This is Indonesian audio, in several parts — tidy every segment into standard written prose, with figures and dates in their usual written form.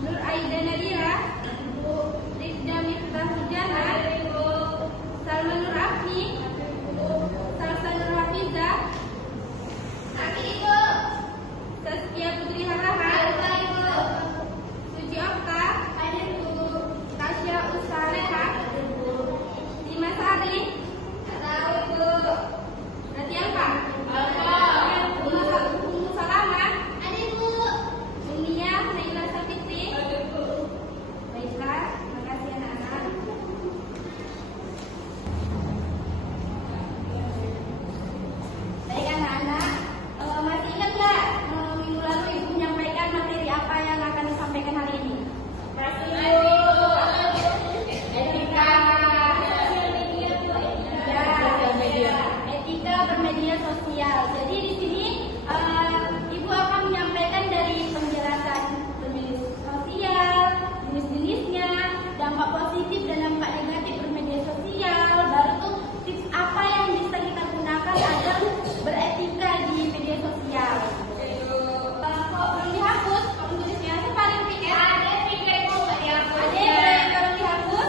Nur Aida Nadira, Ibu. Rizda Miftah Hujana, Ibu. Salma Nur Afni, Ibu. Salsa Nur Hafiza, Ibu. Saskia Putri Harahan, Ibu. Suci Okta, Ibu. Tasya Usaleha, Ibu. Dimas Ari, Ibu. Berarti apa? Umu Salama, Ibu. Dunia Naila Sapitri, Ibu. Baiklah, terima kasih anak-anak. Baik anak-anak, masih ingat nggak minggu lalu Ibu menyampaikan materi apa yang akan disampaikan hari ini? Masih Ibu. Etika. Ya, etika bermedia sosial. Jadi di sini Ibu akan menyampaikan dari penjelasan bermedia sosial, jenis-jenisnya, dampak positif dan dampak negatif bermedia sosial. Baru tuh tips apa yang bisa kita gunakan agar beretika di media sosial. Kok belum dihapus? Kamu tulisnya paling pikir. Ada tiga Ibu nggak dihapus. Ada yang belum dihapus?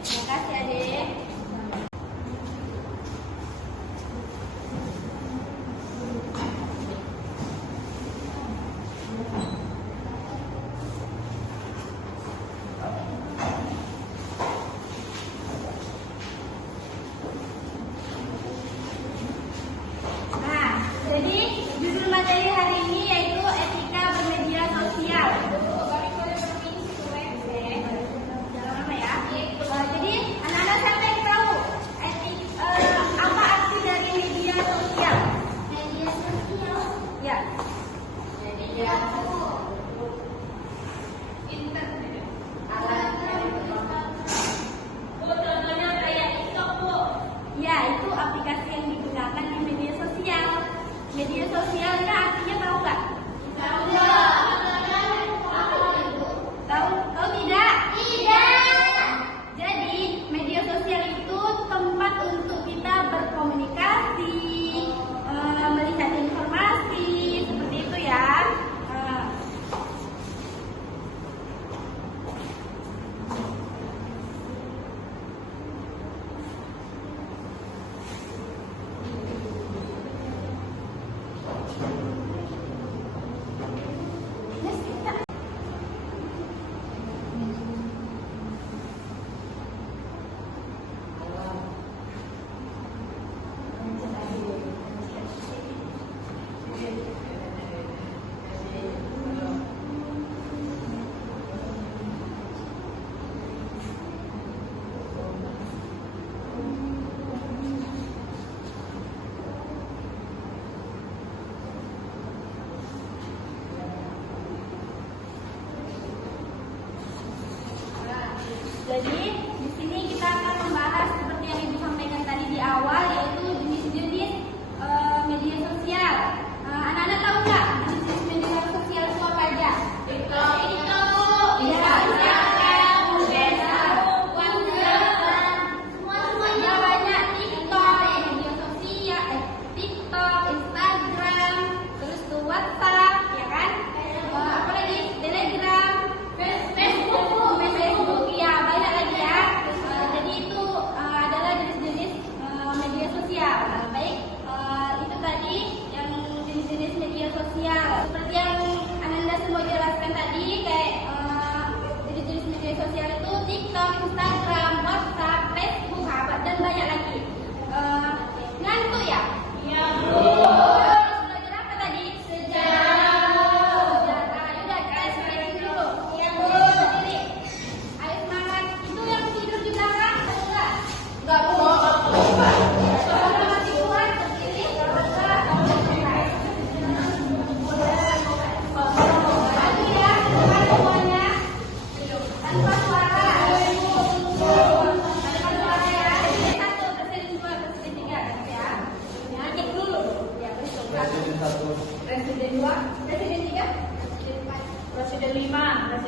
Terima kasih adik. Nah, jadi judul materi hari ini yaitu etika bermedia sosial. Jangan lama ya. Jadi anak-anak siapa yang tahu apa arti dari media sosial? Media sosial. Ya. Media internet. Alat yang contohnya kayak TikTok, Bu. Ya, itu aplikasi yang digunakan di media sosial. Media sosialnya artinya tahu nggak? Tahu nggak? Tahu tidak? Tidak. Jadi media sosial itu tempat untuk kita berkomunikasi, melihat informasi, seperti itu ya.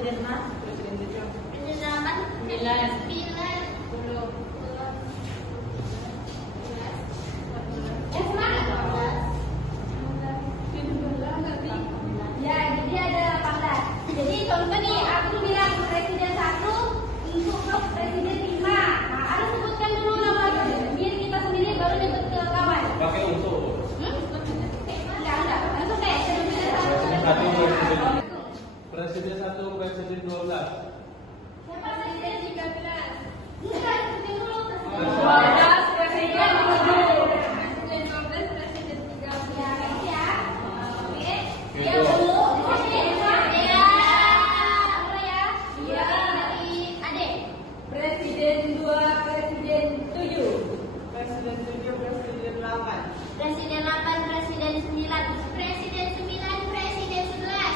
Presiden 6, Presiden 7, Presiden 8, 9, 10. Yang semangat dong. Ya, jadi ada 18. Jadi contoh nih, aku bilang presiden 1 untuk presiden 5. Nah, harus sebutkan dulu nama biar kita sendiri baru nyebut ke kawan. Pakai untuk. Enggak. Langsung deh, Presiden 1, Presiden 12. Siapa presiden 13? Enggak, sebutin dulu. Presiden 7, Presiden 12, presiden 13. Ya. Oke. Gitu. Ya, dulu. Ya. Ya. Dari Ade. Presiden 2, Presiden 7, Presiden 7, Presiden 8, Presiden 8, Presiden 9, Presiden 9, Presiden 11,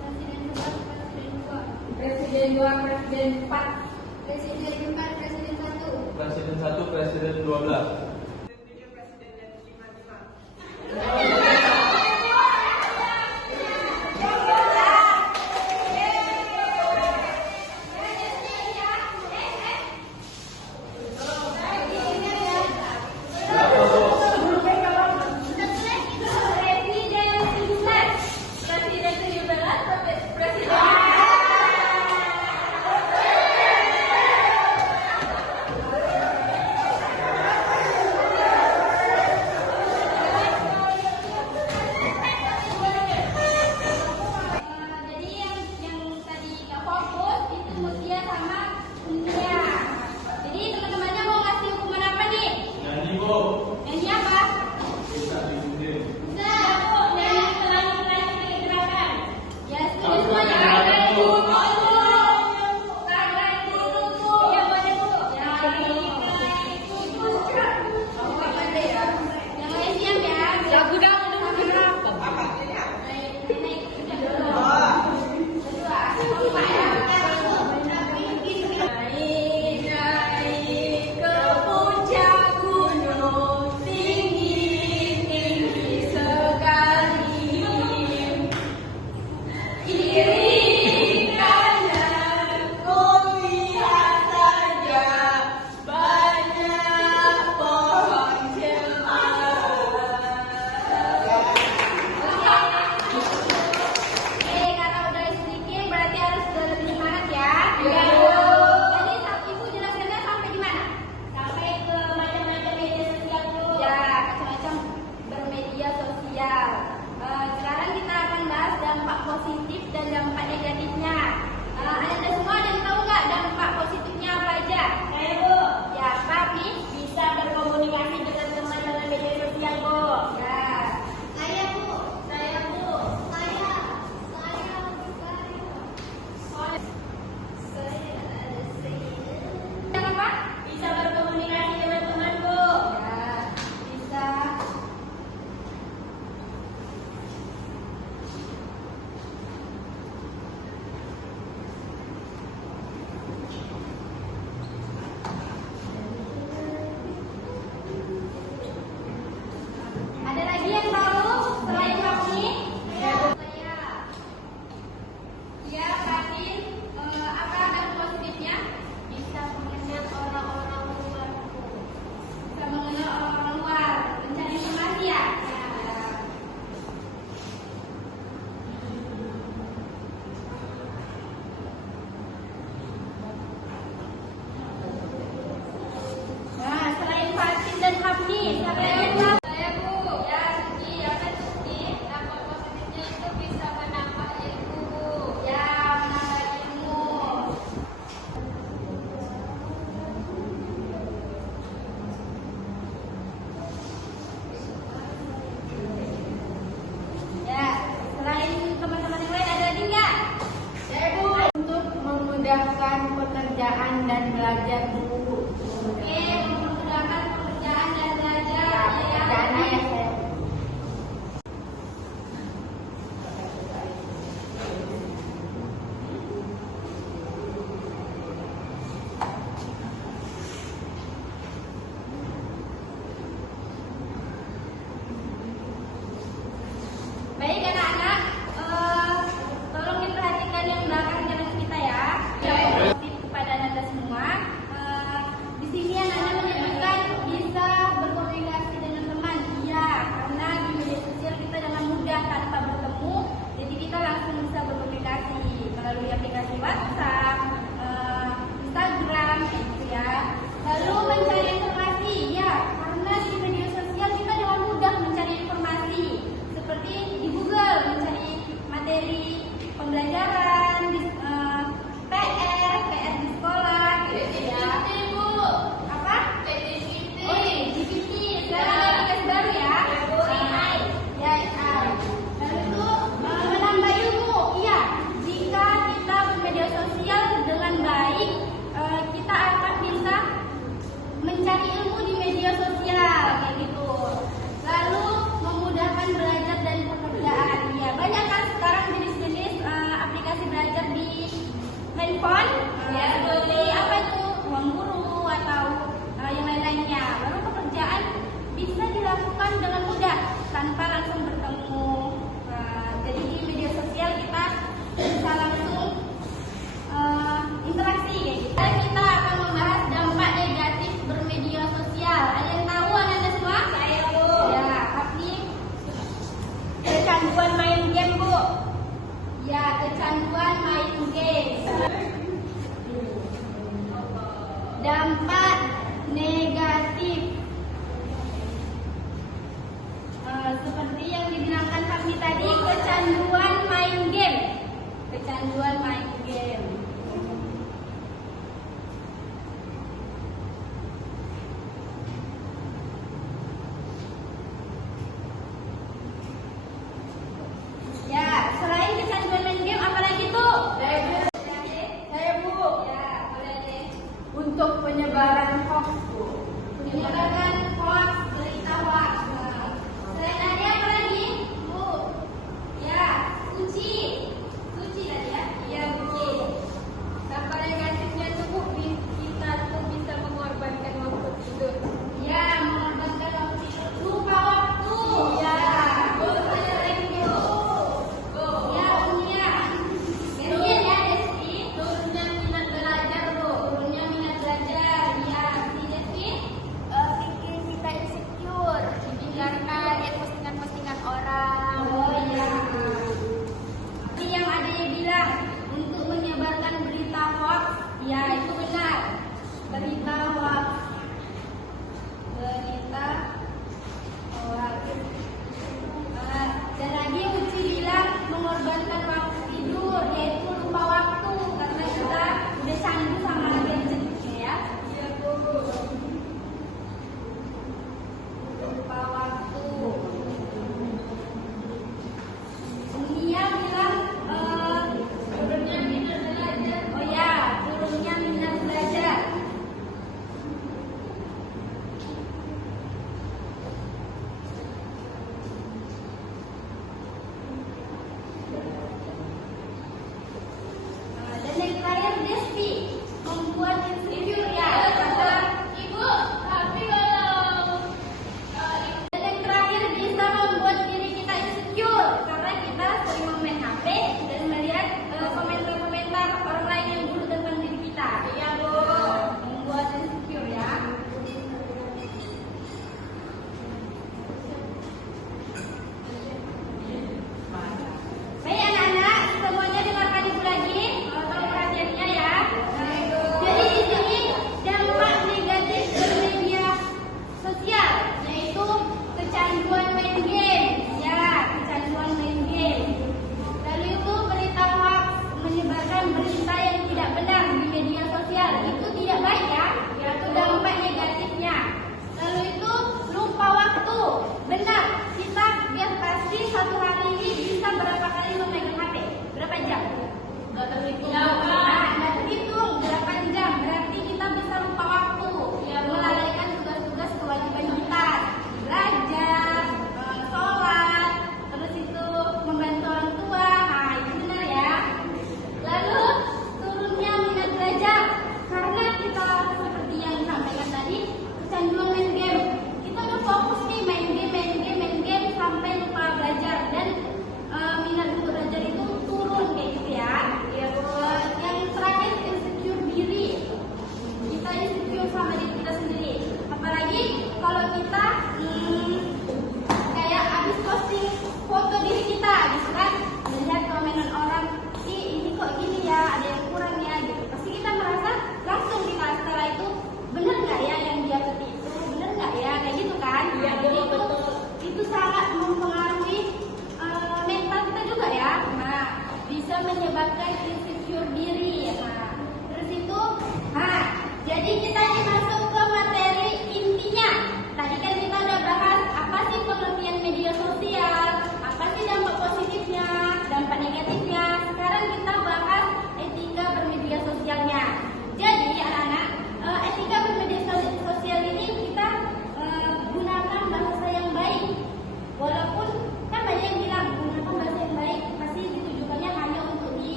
Presiden 2, Presiden 2, Presiden 4, Presiden 4, Presiden 1, Presiden 1, Presiden 12. Jadi yang tadi nggak fokus itu mutia sama dunia. Jadi teman-temannya mau ngasih hukuman apa nih? Nyanyi, Bu. Nyanyi apa? Bisa diunding. Bisa, Bu. Nyanyi selain gerakan. Ya, setuju Aku semuanya. gerakan, Bu. Gerakan dulu, Bu. Ya, boleh, Bu. Ya, apa pandai ya? Yang lain siap ya. Ya udah berapa? Apa? Naik dulu. Kedua, lupa ya. Naik ke puncak gunung tinggi sekali. Iringannya kau lihat saja banyak pohon cemara. Oke, karena udah sedikit berarti harus sudah lebih semangat ya. Iya. Jadi ibu jelaskannya sampai di mana? Sampai ke macam-macam media sosial tuh. Ya, macam-macam bermedia sosial. Sekarang kita akan bahas dampak positif dan dampak negatifnya. Anda semua ada yang tahu nggak dampak positifnya apa aja? Saya Bu. Ya, apa nih? Bisa berkomunikasi dengan teman dalam media sosial Bu. Ya. Saya Bu. Saya Bu. Saya. Apa? Bisa berkomunikasi dengan teman Bu. Ya, bisa. Ada lagi yang tahu selain kami? Saya. Ya, berarti apa dampak positifnya? Bisa mengenal orang-orang luar. Bisa mengenal orang-orang luar, mencari informasi ya. Nah, selain Fatin dan Hafni, siapa yang tahu? Saya Bu. Ya, Suci. Apa itu Suci? Dampak positifnya itu bisa menambah ilmu Bu. Ya, menambah ilmu. Ya, selain teman-teman yang lain ada lagi nggak? Saya Bu. Untuk memudahkan pekerjaan dan belajar buku. Oke, memudahkan pekerjaan dan belajar. Ya, Pekerjaan ayah saya. Baik anak-anak, tolong diperhatikan yang belakang jangan kita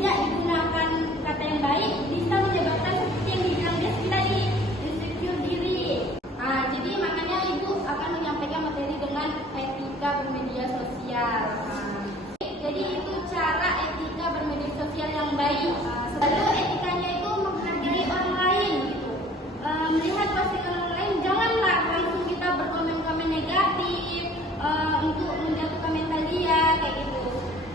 tidak digunakan kata yang baik bisa menyebabkan seperti yang dibilang Desi tadi, insecure diri. Nah, jadi makanya Ibu akan menyampaikan materi dengan etika bermedia sosial. Nah, jadi itu cara etika bermedia sosial yang baik. Lalu etikanya itu menghargai orang lain gitu. Melihat postingan orang lain, janganlah langsung kita berkomen-komen negatif untuk menjatuhkan mental dia kayak gitu.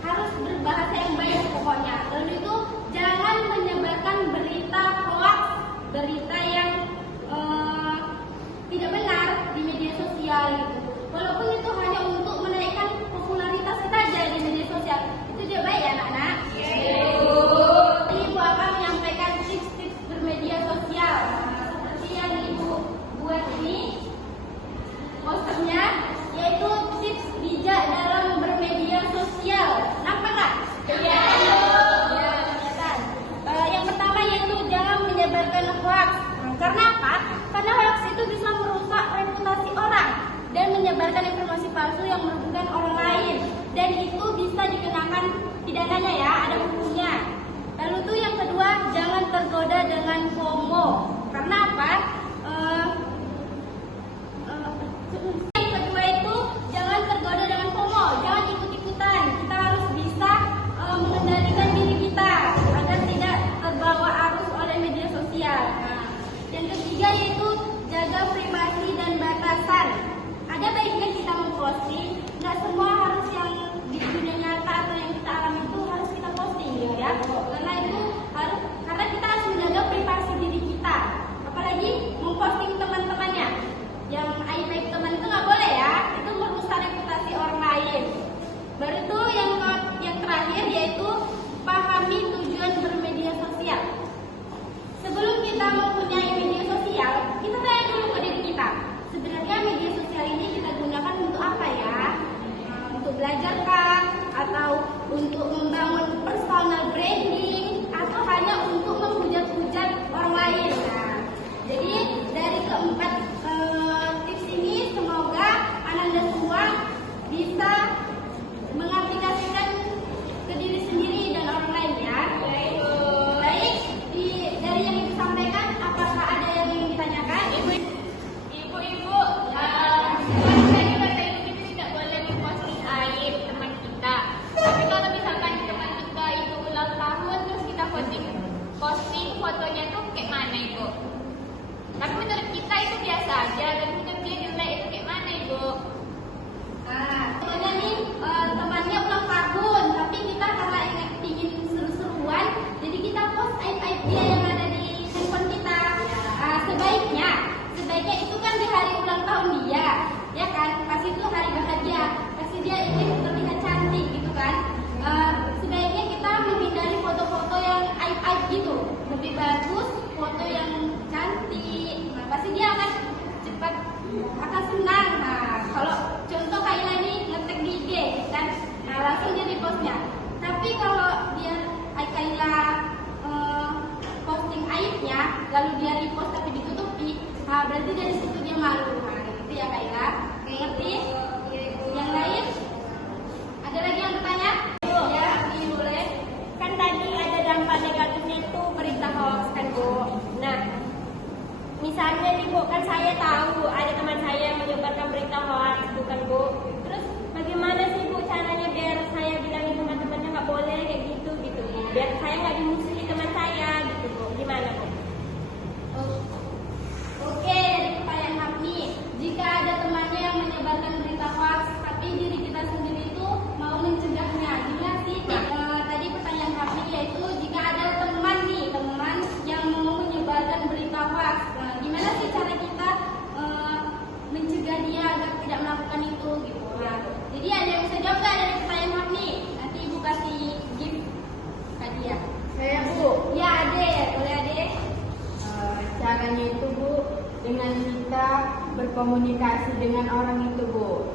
Harus berbahasa yang baik pokoknya. Lalu itu jangan menyebarkan berita hoax, berita yang tidak benar di media sosial gitu. Walaupun itu hanya untuk menaikkan popularitas kita aja di media sosial, itu tidak baik ya anak-anak. Ibu akan menyampaikan tips-tips bermedia sosial. Nah, seperti yang Ibu buat ini posternya, yaitu tips bijak dalam bermedia sosial. Nampak nggak? Iya. Ya, kelihatan. Yang pertama yaitu jangan menyebarkan hoax. Karena apa? Karena hoax itu bisa merusak reputasi orang dan menyebarkan informasi palsu yang merugikan orang lain. Dan itu bisa dikenakan pidananya ya, ada hukumnya. Lalu tuh yang kedua, jangan tergoda dengan FOMO. Karena apa? Yang kedua itu jangan tergoda dengan FOMO, jangan ikut-ikutan. Kita harus bisa mengendalikan diri kita agar tidak terbawa arus oleh media sosial. Nah, yang ketiga yaitu jaga privasi dan batasan. Ada baiknya kita memposting, nggak semua harus yang di dunia nyata atau yang kita alami itu harus kita posting gitu ya. Karena kita harus menjaga privasi diri kita. Apalagi memposting teman-temannya. Yang aib teman itu nggak boleh ya, itu merusak reputasi orang lain. Baru itu yang terakhir yaitu pahami tujuan bermedia sosial. Sebelum kita mempunyai media sosial, kita tanya dulu ke diri kita. Sebenarnya media sosial ini kita gunakan untuk apa ya? Untuk belajar kah? Atau untuk membangun personal branding? Atau hanya untuk menghujat-hujat orang lain? Nah, jadi dari keempat tips ini semoga Ananda semua bisa mengaplikasikan ke diri sendiri dan orang lain ya. Baik, dari yang Ibu sampaikan, apakah ada yang ingin ditanyakan? Ibu, tadi kata Ibu itu tidak boleh memposting aib teman kita. Tapi kalau misalkan teman kita itu ulang tahun terus kita posting fotonya tuh kayak mana Ibu? Tapi menurut kita itu biasa aja, dan menurut dia jelek itu kayak mana Ibu? Sebenarnya nih temannya ulang tahun, tapi kita karena ingin seru-seruan, jadi kita post aib-aib dia yang ada di handphone kita. Sebaiknya itu kan di hari ulang tahun dia, ya kan? Pasti itu hari bahagia, pasti dia ingin terlihat cantik gitu kan? Sebaiknya kita menghindari foto-foto yang aib-aib gitu. Lebih bagus foto yang cantik. Nah, pasti dia akan cepat akan senang. Nah, kalau contoh Kaila nih ngetek di IG kan, nah langsung jadi postnya. Tapi kalau dia Kaila posting aibnya, lalu dia repost tapi ditutupi, nah berarti dari situ dia malu. Nah, gitu ya Kaila. Ngerti? Yang lain? Ada lagi yang bertanya? Ya, ini boleh. Kan tadi ada dampak negatifnya itu berita hoax kan Bu. Nah, misalnya nih Bu, kan saya tahu ada teman saya yang menyebarkan berita hoax bukan Bu. Terus bagaimana sih Bu caranya biar saya bilangin teman-temannya nggak boleh kayak gitu Bu. Biar saya nggak dimusuhi teman saya gitu Bu. Gimana Bu? Oke, dari pertanyaan Hafni, jika ada temannya yang menyebarkan berita hoax, tapi diri kita sendiri itu mau mencegahnya, gimana sih? Tadi pertanyaan Hafni yaitu jika ada teman yang mau menyebarkan berita hoax, nah, gimana sih cara kita mencegah dia agar tidak melakukan itu gitu? Nah, jadi ada yang bisa jawab nggak dari pertanyaan Hafni? Nanti Ibu kasih gift ke dia. Saya Bu, Ya Ade, boleh Ade? caranya itu Bu, dengan kita berkomunikasi dengan orang itu Bu,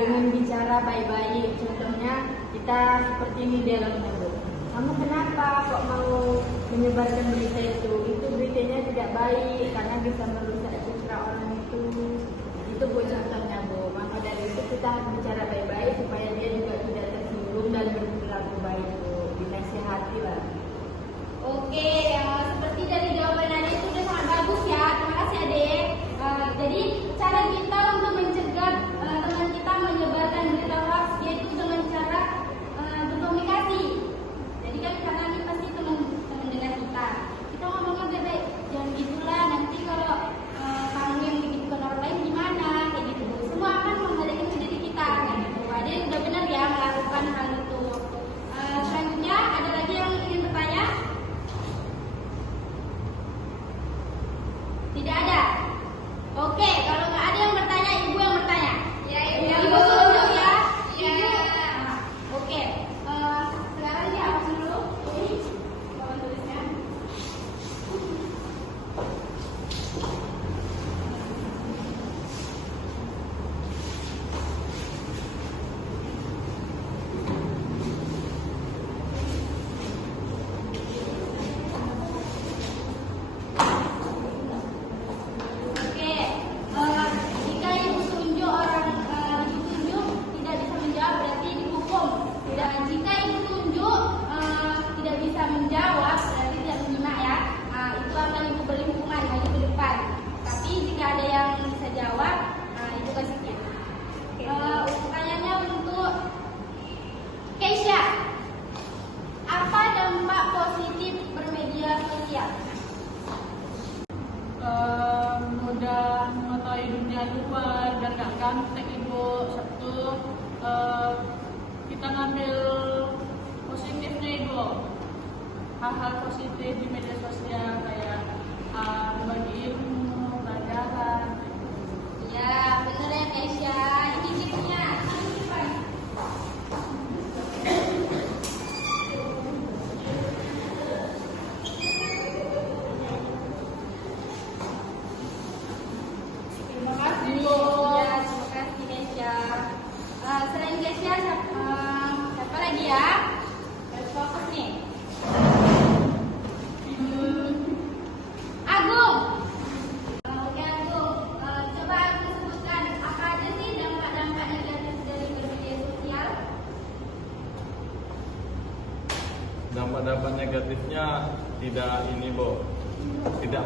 dengan bicara baik-baik. Contohnya kita seperti ini dialognya Bu, kamu kenapa kok mau menyebarkan berita itu? Itu beritanya tidak baik karena bisa merusak citra orang itu. Itu Bu contohnya Bu. Maka dari itu kita harus bicara baik-baik supaya dia juga tidak tersinggung dan berperilaku baik Bu. Dinasihati lah. dalam tag Ibu Sabtu kita ngambil positifnya Ibu, hal-hal positif di media sosial kayak berbagi ilmu, pelajaran. Ya, bener ya Keisha. Ini tipsnya. Terima kasih Bu. Ya, terima kasih Keisha. Selain Keisha, siapa lagi ya? Harus fokus nih. Agung. Oke Agung, coba Agung sebutkan apa aja sih dampak-dampak negatif dari bermedia sosial? Dampak-dampak negatifnya tidak ini, Bu. Tidak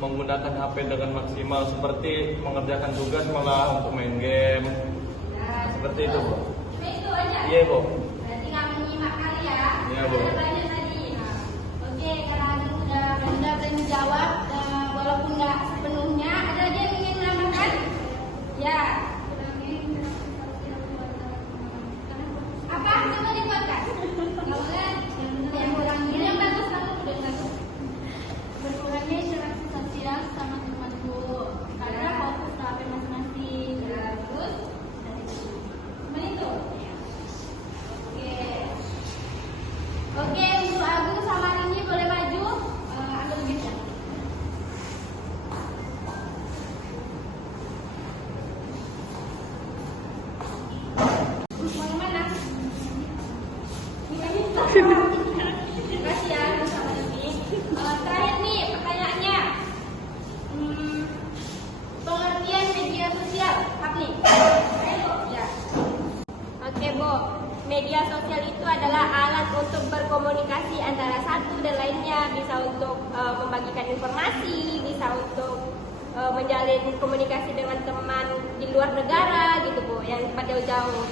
menggunakan HP dengan maksimal, seperti mengerjakan tugas malah untuk main game. Ya, Seperti itu, Bu. cuma itu aja. Iya, Bu. Berarti nggak menyimak kali ya? Iya, Bu. Ada banyak tadi. Nah, oke, karena Agung sudah berani jawab, walaupun nggak sepenuhnya, ada lagi yang ingin menambahkan? Ya. Apa? Coba dikuatkan. Kalau nggak, yang kurang ini yang bagus banget, udah bagus. Berkurangnya interaksi sosial sama temanku karena fokus ke HP masing-masing. Ya, terus? Cuma itu? Oke. Oke, untuk Agung sama Rini boleh maju. Ambil lebihnya. Mau yang mana? Ini terima kasih ya Agung sama Rini. Terakhir nih pertanyaannya. Pengertian media sosial apa nih? Ayo, ya. Oke, Bu. Media sosial itu adalah alat untuk berkomunikasi antara satu dan lainnya, bisa untuk membagikan informasi, bisa untuk menjalin komunikasi dengan teman di luar negara gitu, Bu, yang tempat jauh-jauh.